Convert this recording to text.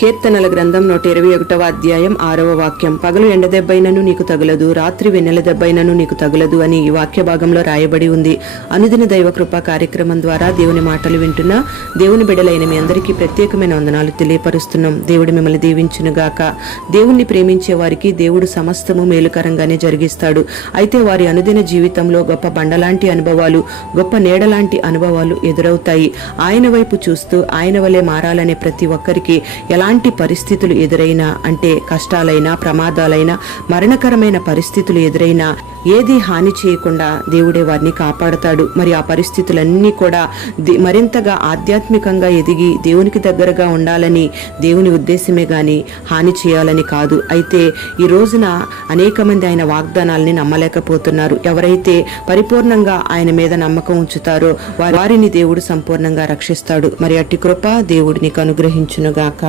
కీర్తనల గ్రంథం 121వ అధ్యాయం 6వ వాక్యం. పగలు ఎండదెబ్బైనను నీకు తగులదు, రాత్రి వెన్నెల దెబ్బైనను నీకు తగులదు అని ఈ వాక్య భాగంలో రాయబడి ఉంది. అనుదిన దైవ కృప కార్యక్రమం ద్వారా దేవుని మాటలు వింటున్న దేవుని బిడ్డలైన మీ అందరికీ ప్రత్యేకమైన వందనాలు తెలియపరుస్తున్నాం. దేవుడు మిమ్మల్ని దీవించునుగాక. దేవుణ్ణి ప్రేమించే వారికి దేవుడు సమస్తము మేలుకరంగానే జరిగిస్తాడు. అయితే వారి అనుదిన జీవితంలో గొప్ప బండలాంటి అనుభవాలు, గొప్ప నీడలాంటి అనుభవాలు ఎదురవుతాయి. ఆయన వైపు చూస్తూ ఆయన వలె మారాలనే ప్రతి ఒక్కరికి ఎలాంటి పరిస్థితులు ఎదురైనా, అంటే కష్టాలైనా, ప్రమాదాలైనా, మరణకరమైన పరిస్థితులు ఎదురైనా ఏది హాని చేయకుండా దేవుడే వారిని కాపాడతాడు. మరి ఆ పరిస్థితులన్నీ కూడా మరింతగా ఆధ్యాత్మికంగా ఎదిగి దేవునికి దగ్గరగా ఉండాలని దేవుని ఉద్దేశమే గాని హాని చేయాలని కాదు. అయితే ఈ రోజున అనేక మంది ఆయన వాగ్దానాలని నమ్మలేకపోతున్నారు. ఎవరైతే పరిపూర్ణంగా ఆయన మీద నమ్మకం ఉంచుతారో వారిని దేవుడు సంపూర్ణంగా రక్షిస్తాడు. మరి అట్టి కృప దేవుడు నీకు అనుగ్రహించునుగాక.